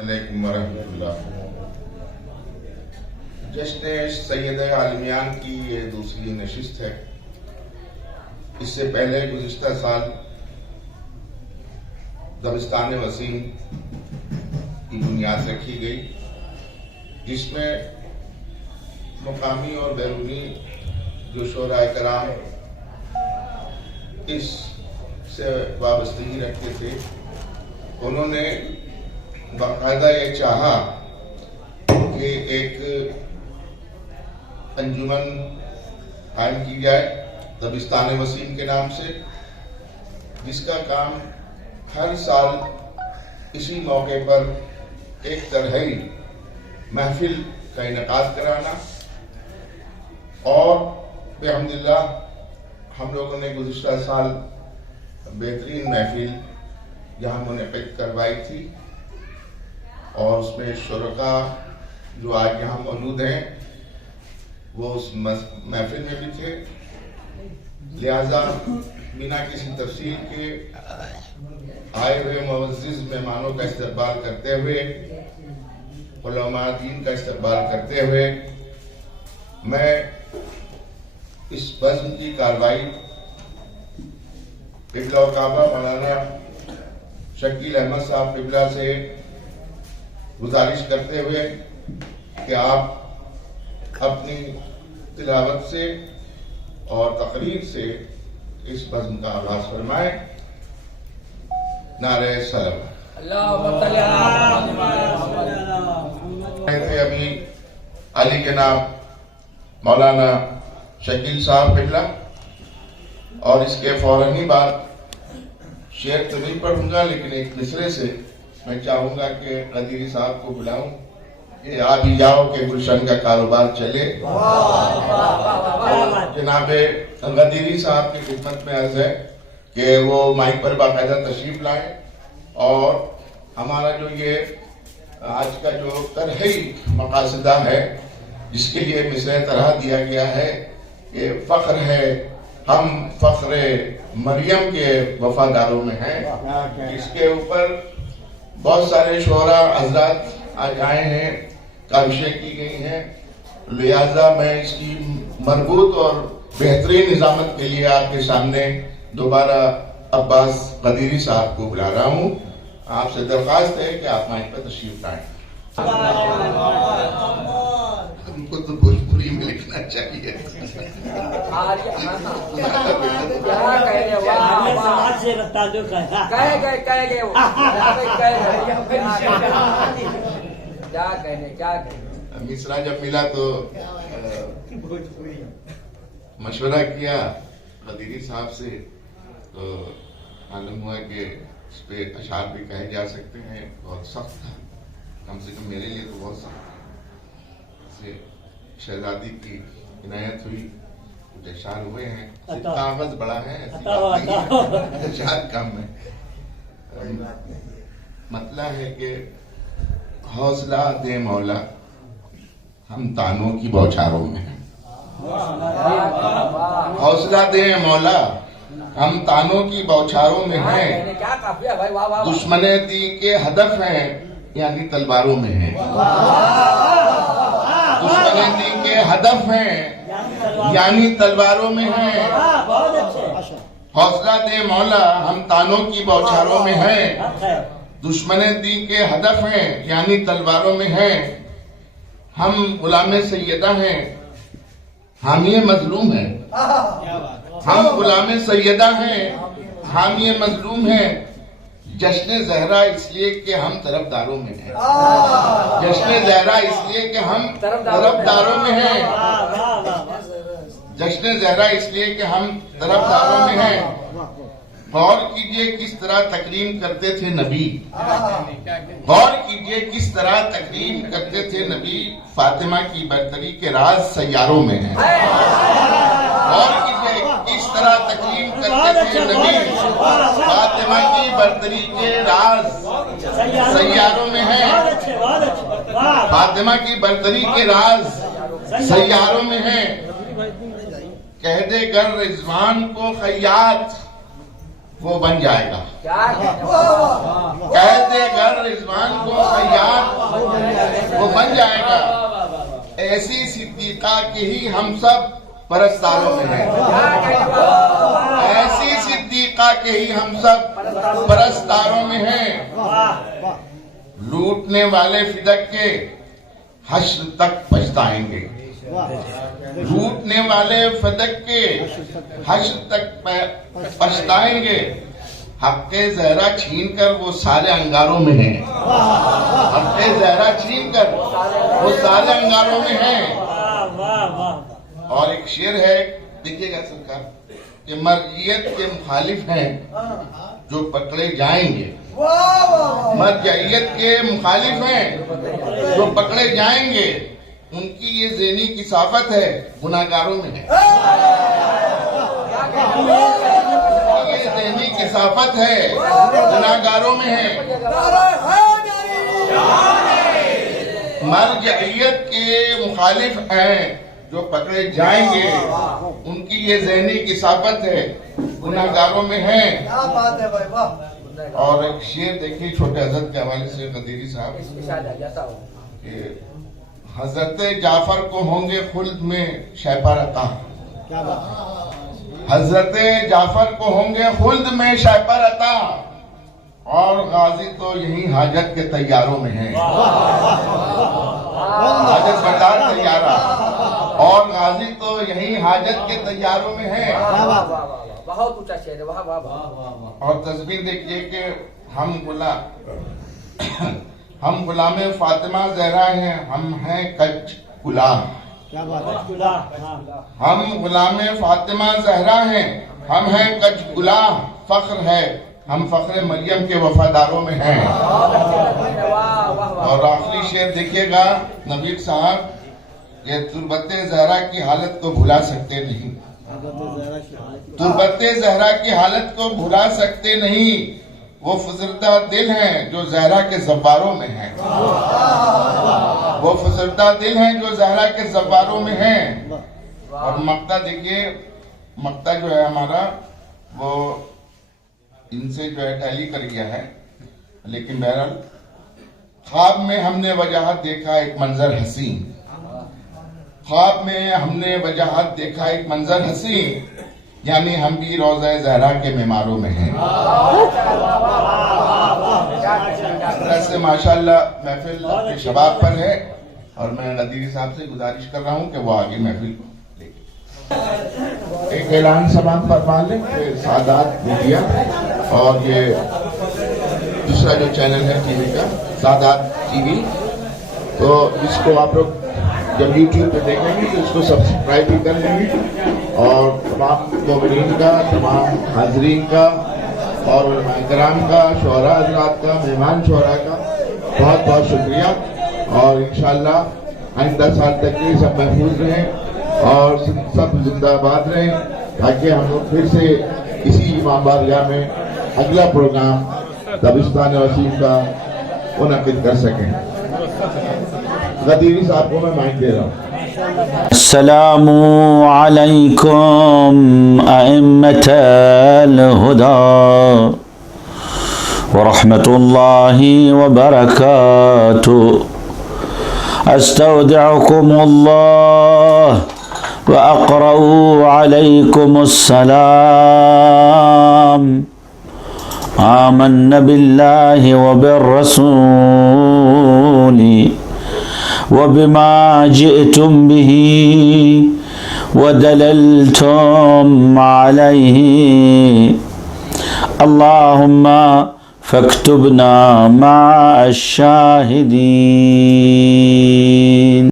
علیکم ورحمۃ اللہ۔ جشن سید عالمیان کی یہ دوسری نشست ہے۔ اس سے پہلے گزشتہ سال دبستان وسیم کی بنیاد رکھی گئی، جس میں مقامی اور بیرونی جو شعراء کرام اس سے وابستگی رکھتے تھے، انہوں نے باقاعدہ یہ چاہا کہ ایک انجمن قائم کی جائے دبستان وسیم کے نام سے، جس کا کام ہر سال اسی موقع پر ایک طرحی محفل کا انعقاد کرانا، اور بحمداللہ ہم لوگوں نے گزشتہ سال بہترین محفل یہاں منعقد کروائی تھی، اور اس میں شرکاء جو آج یہاں موجود ہیں وہ اس محفل میں بھی تھے، لہذا بنا کسی تفصیل کے آئے ہوئے معزز مہمانوں کا استقبال کرتے ہوئے، علماء دین کا استقبال کرتے ہوئے، میں اس بزم کی کارروائی قبلہ و کعبہ مولانا شکیل احمد صاحب قبلہ سے گزارش کرتے ہوئے کہ آپ اپنی تلاوت سے اور تقریر سے اس بزم کا آغاز فرمائیں۔ نعرہ سلام۔ ابھی علی کے نام مولانا شکیل صاحب قبلہ، اور اس کے فوراً ہی بعد شعر طویل پڑھوں گا، لیکن ایک مصرے سے میں چاہوں گا کہ قدیری صاحب کو بلاؤں کہ آپ ہی جاؤ کہ گلشن کا کاروبار چلے۔ جناب قدیری صاحب کی خدمت میں عرض ہے کہ وہ مائک پر باقاعدہ تشریف لائیں، اور ہمارا جو یہ آج کا جو طرحی مقاصدہ ہے، جس کے لیے مصرع طرح دیا گیا ہے کہ فخر ہے ہم فخر مریم کے وفاداروں میں ہیں، اس کے اوپر بہت سارے شعراء حضرات آج آئے ہیں، کاوشیں کی گئی ہیں، لہذا میں اس کی مربوط اور بہترین نظامت کے لیے آپ کے سامنے دوبارہ عباس قدیری صاحب کو بلا رہا ہوں۔ آپ سے درخواست ہے کہ آپ مائک پر تشریف لائیں۔ ہم کو تو بھوجپوری میں لکھنا چاہیے۔ مصرا جب ملا تو مشورہ کیا قدیری صاحب سے، تو معلوم ہوا کہ اس پہ اشعار بھی کہے جا سکتے ہیں۔ بہت سخت تھا، کم سے کم میرے لیے تو بہت سخت تھا۔ شہزادی کی عنایت ہوئی، کچھ اشعار ہوئے ہیں، کاغذ بڑا ہے، اشعار کم ہے۔ مطلب ہے کہ حوصلہ دے مولا ہم تانوں کی بوچھاروں میں ہیں، حوصلہ دے مولا ہم تانوں کی بوچھاروں میں ہیں، دشمن دی کے ہدف ہیں یعنی تلواروں میں ہیں، دشمن دی کے ہدف ہیں یعنی تلواروں میں ہیں، حوصلہ دے مولا ہم تانوں کی بوچھاروں میں ہیں، دشمن دی کے ہدف ہیں یعنی تلواروں میں ہیں، ہم غلام سیدہ ہیں حامی مظلوم ہیں، ہم غلام سیدہ ہیں حامی مظلوم ہیں، جشن زہرا اس لیے کہ ہم طرفداروں میں ہیں، جشن زہرا اس لیے کہ ہم طرفداروں میں ہیں، جشن زہرا اس لیے کہ ہم طرفداروں میں ہیں۔ غور کیجئے کس طرح تکریم کرتے تھے نبی، غور کیجئے کس طرح تکریم کرتے تھے نبی، فاطمہ کی برتری کے راز سیاروں میں ہیں، غور کیجئے کس طرح تکریم کرتے تھے نبی، فاطمہ کی برتری کے راز سیاروں میں ہیں، فاطمہ کی برتری کے راز سیاروں میں ہیں، کہہ دے گر رضوان کو خیاط وہ بن جائے گا. قید گر رضوان کو خیاط وہ بن جائے گا. ایسی صدیقہ کے ہی ہم سب پرستاروں میں ہیں. ایسی صدیقہ کے ہی ہم سب پرستاروں میں ہیں. لوٹنے والے فدق کے حشر تک پچھتائیں گے. لوٹنے والے فدق کے حشر تک پچھتائیں گے. حق زہرہ چھین کر وہ سارے انگاروں میں ہیں. حق زہرہ چھین کر وہ سارے انگاروں میں ہیں. اور ایک شعر ہے دیکھیے گا سرکار کہ مرجعیت کے مخالف ہیں جو پکڑے جائیں گے. مرجعیت کے مخالف ہیں جو پکڑے جائیں گے. ان کی یہ ذہنی کثافت ہے گناہگاروں میں ہے. یہ ذہنی کثافت ہے گناہگاروں میں ہے. مرجعیت کے مخالف ہیں جو پکڑے جائیں گے. ان کی یہ ذہنی کثافت ہے گناہگاروں میں ہے. اور ایک شعر دیکھیے چھوٹے حضرت کے حوالے سے قدیری صاحب کہ حضرت جعفر کو ہوں گے خلد میں شیپر عطا. حضرت جعفر کو ہوں گے خلد میں شیپر عطا. اور غازی تو یہی حاجت کے تیاروں میں ہیں. حاجت بردار تیارہ. اور غازی تو یہی حاجت کے تیاروں میں ہیں. بہت اونچا شعر ہے. اور تصویر دیکھیے کہ ہم غلام فاطمہ زہرا ہیں. ہم ہیں کچ غلام. ہم غلام فاطمہ زہرا ہیں. ہم ہیں کچ غلام. فخر ہے ہم فخر مریم کے وفاداروں میں ہیں. اور آخری شعر دیکھیے گا نبیل صاحب کہ تربت زہرا کی حالت کو بھلا سکتے نہیں. تربت زہرا کی حالت کو بھلا سکتے نہیں. وہ فزردہ دل ہیں جو زہرا کے زباروں میں ہیں. وہ فزردہ دل ہیں جو زہرا کے زباروں میں ہیں. اور مقطع دیکھیے مقطع جو ہے ہمارا وہ ان سے جو ہے ٹیلی کر گیا ہے. لیکن بہرحال خواب میں ہم نے وجاہت دیکھا ایک منظر حسین. خواب میں ہم نے وجاہت دیکھا ایک منظر حسین. یعنی ہم بھی روضہ زہرا کے معماروں میں ہیں. ایسے ماشاءاللہ محفل شباب پر ہے. اور میں غدیری صاحب سے گزارش کر رہا ہوں کہ وہ آگے محفل کو لے کے ایک اعلان سماعت فرما لیں کہ سعادات میڈیا اور یہ دوسرا جو چینل ہے ٹی وی کا سعادات ٹی وی, تو اس کو آپ لوگ جب یوٹیوب پہ دیکھیں گے تو اس کو سبسکرائب بھی کر لیں گے. اور تمام مومنین کا, تمام حاضرین کا اور علماء کرام کا, شعراء حضرات کا, مہمان شعراء کا بہت بہت شکریہ. اور انشاءاللہ آئندہ سال تک یہ سب محفوظ رہیں اور سب زندہ آباد رہیں تاکہ ہم لوگ پھر سے اسی امام بارگاہ میں اگلا پروگرام دبستان وسیم کا منعقد کر سکیں. غدیری صاحب کو میں مائک دے رہا ہوں. السلام علیکم ائمة الهدى ورحمة الله وبركاته. استودعكم الله وأقرأ عليكم السلام. آمنا بالله وبالرسول وبما جئتم به ودللتم عليه. اللهم فاكتبنا مع الشاهدين.